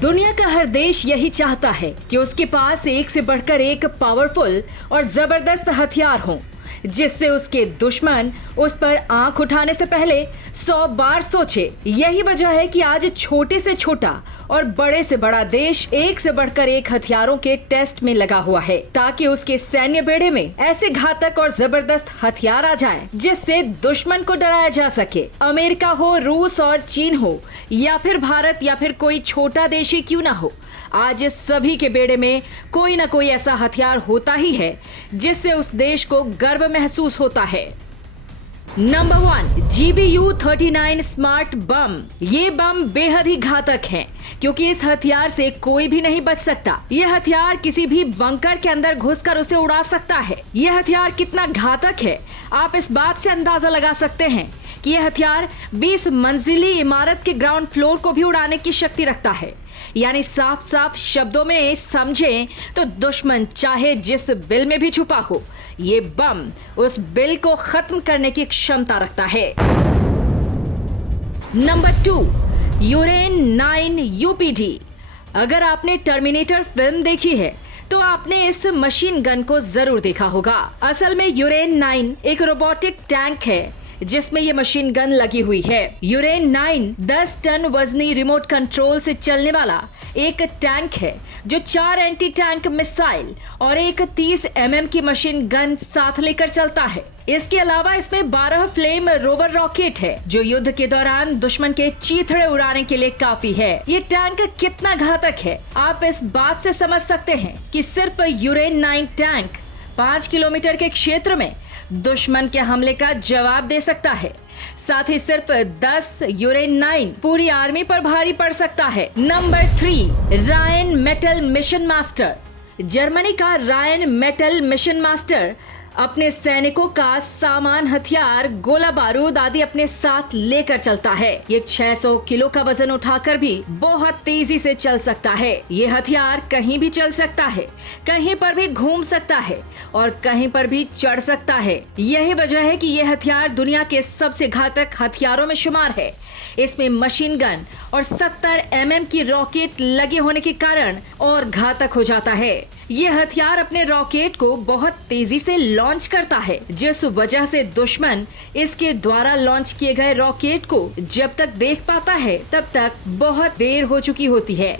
दुनिया का हर देश यही चाहता है कि उसके पास एक से बढ़कर एक पावरफुल और जबरदस्त हथियार हों, जिससे उसके दुश्मन उस पर आंख उठाने से पहले 100 बार सोचे। यही वजह है कि आज छोटे से छोटा और बड़े से बड़ा देश एक से बढ़कर एक हथियारों के टेस्ट में लगा हुआ है, ताकि उसके सैन्य बेड़े में ऐसे घातक और जबरदस्त हथियार आ जाएं, जिससे दुश्मन को डराया जा सके। अमेरिका हो, रूस और चीन हो, या फिर भारत, या फिर कोई छोटा देश ही क्यों ना हो, आज सभी के बेड़े में कोई ना कोई ऐसा हथियार होता ही है जिससे उस देश को गर्व महसूस होता है। नंबर 1, GBU-39 स्मार्ट बम। ये बम बेहद ही घातक है, क्योंकि इस हथियार से कोई भी नहीं बच सकता। ये हथियार किसी भी बंकर के अंदर घुसकर उसे उड़ा सकता है। ये हथियार कितना घातक है, आप इस बात से अंदाजा लगा सकते हैं कि यह हथियार 20 मंजिली इमारत के ग्राउंड फ्लोर को भी उड़ाने की शक्ति रखता है। यानी साफ साफ शब्दों में समझें तो दुश्मन चाहे जिस बिल में भी छुपा हो, ये बम उस बिल को खत्म करने की क्षमता रखता है। Number 2, यूरेन 9 UPD। अगर आपने टर्मिनेटर फिल्म देखी है तो आपने इस मशीन गन को जरूर देखा होगा। असल में यूरेन 9 एक रोबोटिक टैंक है जिसमें ये मशीन गन लगी हुई है। यूरेन 9 10 टन वजनी रिमोट कंट्रोल से चलने वाला एक टैंक है, जो 4 एंटी टैंक मिसाइल और एक 30 mm की मशीन गन साथ लेकर चलता है। इसके अलावा इसमें 12 फ्लेम रोवर रॉकेट है, जो युद्ध के दौरान दुश्मन के चीथड़े उड़ाने के लिए काफी है। ये टैंक कितना घातक है, आप इस बात से समझ सकते हैं कि सिर्फ यूरेन 9 टैंक 5 किलोमीटर के क्षेत्र में दुश्मन के हमले का जवाब दे सकता है। साथ ही सिर्फ 10 यूरेन 9 पूरी आर्मी पर भारी पड़ सकता है। Number 3, Ryan metal mission master. Germany का रायन मेटल मिशन मास्टर अपने सैनिकों का सामान, हथियार, गोला बारूद आदि अपने साथ लेकर चलता है। ये 600 किलो का वजन उठाकर भी बहुत तेजी से चल सकता है। ये हथियार कहीं भी चल सकता है, कहीं पर भी घूम सकता है और कहीं पर भी चढ़ सकता है। यही वजह है कि ये हथियार दुनिया के सबसे घातक हथियारों में शुमार है। इसमें मशीन गन और 70 mm की रॉकेट लगे होने के कारण और घातक हो जाता है। ये हथियार अपने रॉकेट को बहुत तेजी से लॉन्च करता है, जिस वजह से दुश्मन इसके द्वारा लॉन्च किए गए रॉकेट को जब तक देख पाता है तब तक बहुत देर हो चुकी होती है।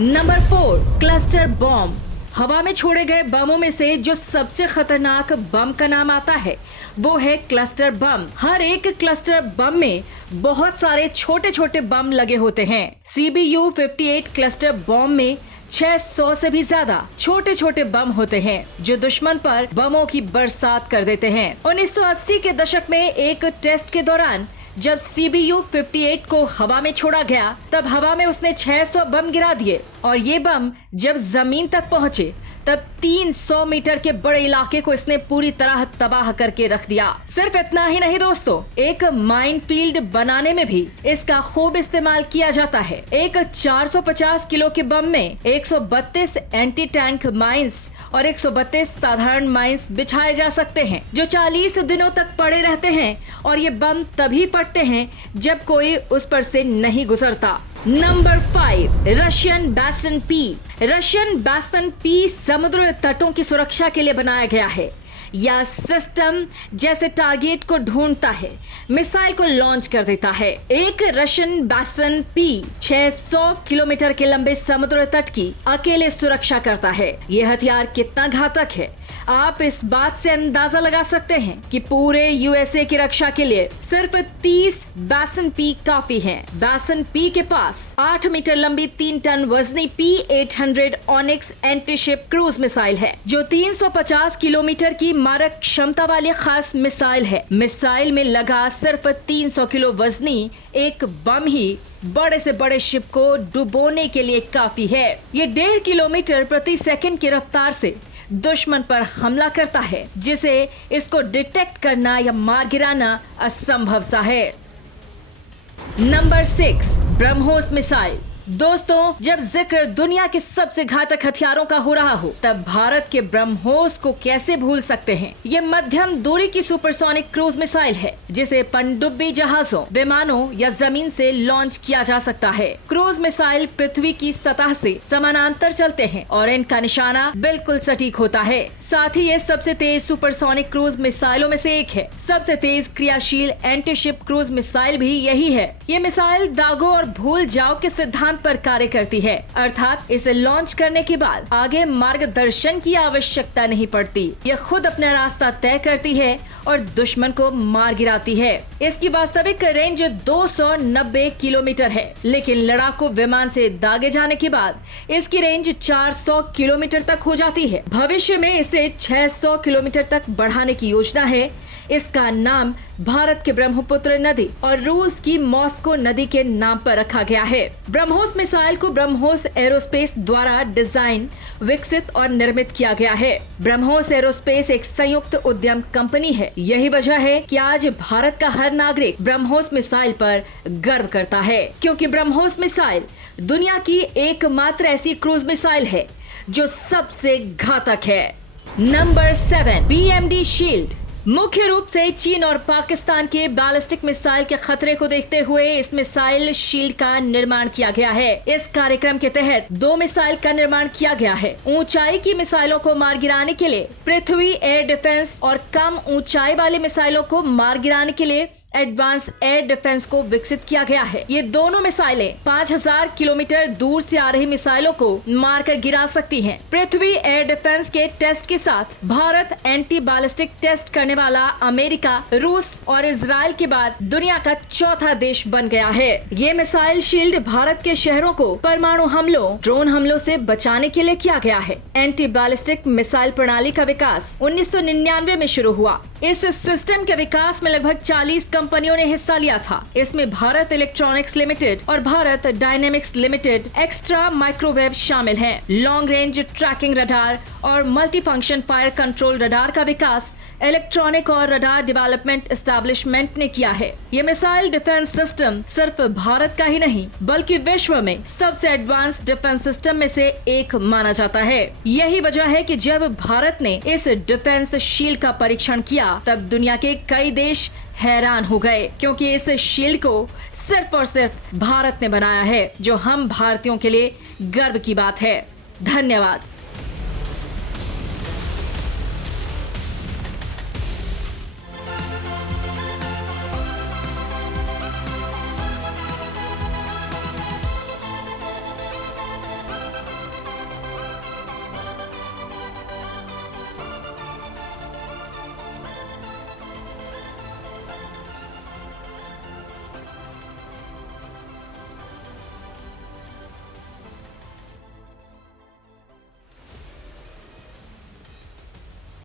Number 4, cluster bomb. हवा में छोड़े गए बमों में से जो सबसे खतरनाक बम का नाम आता है वो है क्लस्टर बम। हर एक क्लस्टर बम में बहुत सारे छोटे छोटे बम लगे होते हैं। CBU-58 क्लस्टर बम में 600 से भी ज्यादा छोटे छोटे बम होते हैं, जो दुश्मन पर बमों की बरसात कर देते हैं। 1980 के दशक में एक टेस्ट के दौरान जब CBU-58 को हवा में छोड़ा गया, तब हवा में उसने 600 बम गिरा दिए और ये बम जब जमीन तक पहुंचे तब 300 मीटर के बड़े इलाके को इसने पूरी तरह तबाह करके रख दिया। सिर्फ इतना ही नहीं दोस्तों, एक माइन फील्ड बनाने में भी इसका खूब इस्तेमाल किया जाता है। एक 450 किलो के बम में 132 एंटी टैंक माइंस और 132 साधारण माइंस बिछाए जा सकते हैं, जो 40 दिनों तक पड़े रहते हैं और ये बम तभी फटते हैं जब कोई उस पर से नहीं गुजरता। नंबर 5, रशियन बैसन पी। रशियन बैसन पी समुद्र तटों की सुरक्षा के लिए बनाया गया है। यह सिस्टम जैसे टारगेट को ढूंढता है, मिसाइल को लॉन्च कर देता है। एक रशियन बैसन पी 600 किलोमीटर के लंबे समुद्र तट की अकेले सुरक्षा करता है। यह हथियार कितना घातक है, आप इस बात से अंदाजा लगा सकते हैं कि पूरे USA की रक्षा के लिए सिर्फ 30 बैसन पी काफी हैं। बैसन पी के पास 8 मीटर लंबी 3 टन वजनी P-800 onyx anti ship cruise missile है, जो 350 किलोमीटर की मारक क्षमता वाली खास मिसाइल है। मिसाइल में लगा सिर्फ 300 किलो वजनी एक बम ही बड़े से बड़े शिप को डुबोने के लिए काफी है। ये 1.5 किलोमीटर प्रति सेकंड की रफ्तार से दुश्मन पर हमला करता है, जिसे इसको डिटेक्ट करना या मार गिराना असंभव सा है। Number 6, BrahMos missile. दोस्तों, जब जिक्र दुनिया के सबसे घातक हथियारों का हो रहा हो, तब भारत के ब्रह्मोस को कैसे भूल सकते हैं। ये मध्यम दूरी की सुपरसोनिक क्रूज मिसाइल है, जिसे पनडुब्बी जहाजों, विमानों या जमीन से लॉन्च किया जा सकता है। क्रूज मिसाइल पृथ्वी की सतह से समानांतर चलते हैं और इनका निशाना बिल्कुल सटीक होता है। साथ ही ये सबसे तेज सुपरसोनिक क्रूज मिसाइलों में से एक है। सबसे तेज क्रियाशील एंटीशिप क्रूज मिसाइल भी यही है। ये मिसाइल दागो और भूल जाओ के सिद्धांत पर कार्य करती है, अर्थात इसे लॉन्च करने के बाद आगे मार्गदर्शन की आवश्यकता नहीं पड़ती। ये खुद अपना रास्ता तय करती है और दुश्मन को मार गिराती है। इसकी वास्तविक रेंज 290 किलोमीटर है, लेकिन लड़ाकू विमान से दागे जाने के बाद इसकी रेंज 400 किलोमीटर तक हो जाती है। भविष्य में इसे 600 किलोमीटर तक बढ़ाने की योजना है। इसका नाम भारत के ब्रह्मपुत्र नदी और रूस की मॉस्को नदी के नाम पर रखा गया है। ब्रह्मोस मिसाइल को ब्रह्मोस एरोस्पेस द्वारा डिजाइन, विकसित और निर्मित किया गया है। ब्रह्मोस एरोस्पेस एक संयुक्त उद्यम कंपनी है। यही वजह है कि आज भारत का हर नागरिक ब्रह्मोस मिसाइल पर गर्व करता है, क्योंकि ब्रह्मोस मिसाइल दुनिया की एकमात्र ऐसी क्रूज मिसाइल है जो सबसे घातक है। Number 7, BMD shield. मुख्य रूप से चीन और पाकिस्तान के बैलिस्टिक मिसाइल के खतरे को देखते हुए इस मिसाइल शील्ड का निर्माण किया गया है। इस कार्यक्रम के तहत 2 मिसाइल का निर्माण किया गया है। ऊंचाई की मिसाइलों को मार गिराने के लिए पृथ्वी एयर डिफेंस और कम ऊंचाई वाली मिसाइलों को मार गिराने के लिए एडवांस एयर डिफेंस को विकसित किया गया है। ये दोनों मिसाइलें 5000 किलोमीटर दूर से आ रही मिसाइलों को मारकर गिरा सकती हैं। पृथ्वी एयर डिफेंस के टेस्ट के साथ भारत एंटी बैलिस्टिक टेस्ट करने वाला अमेरिका, रूस और इजराइल के बाद दुनिया का चौथा देश बन गया है। ये मिसाइल शील्ड भारत के शहरों को परमाणु हमलों, ड्रोन हमलों से बचाने के लिए किया गया है। एंटी बैलिस्टिक मिसाइल प्रणाली का विकास 1999 में शुरू हुआ। इस सिस्टम के विकास में लगभग 40 कंपनियों ने हिस्सा लिया था। इसमें भारत इलेक्ट्रॉनिक्स लिमिटेड और Bharat dynamics limited extra microwave शामिल हैं। लॉन्ग रेंज ट्रैकिंग रडार और multi function fire control radar का विकास इलेक्ट्रॉनिक और रडार डेवलपमेंट एस्टैब्लिशमेंट ने किया है। ये मिसाइल डिफेंस सिस्टम सिर्फ भारत का ही नहीं, बल्कि विश्व में सबसे एडवांस डिफेंस सिस्टम में से एक माना जाता है। यही वजह है कि जब भारत ने इस डिफेंस शील्ड का परीक्षण किया, तब दुनिया के कई देश हैरान हो गए, क्योंकि इस शील्ड को सिर्फ और सिर्फ भारत ने बनाया है, जो हम भारतीयों के लिए गर्व की बात है। धन्यवाद।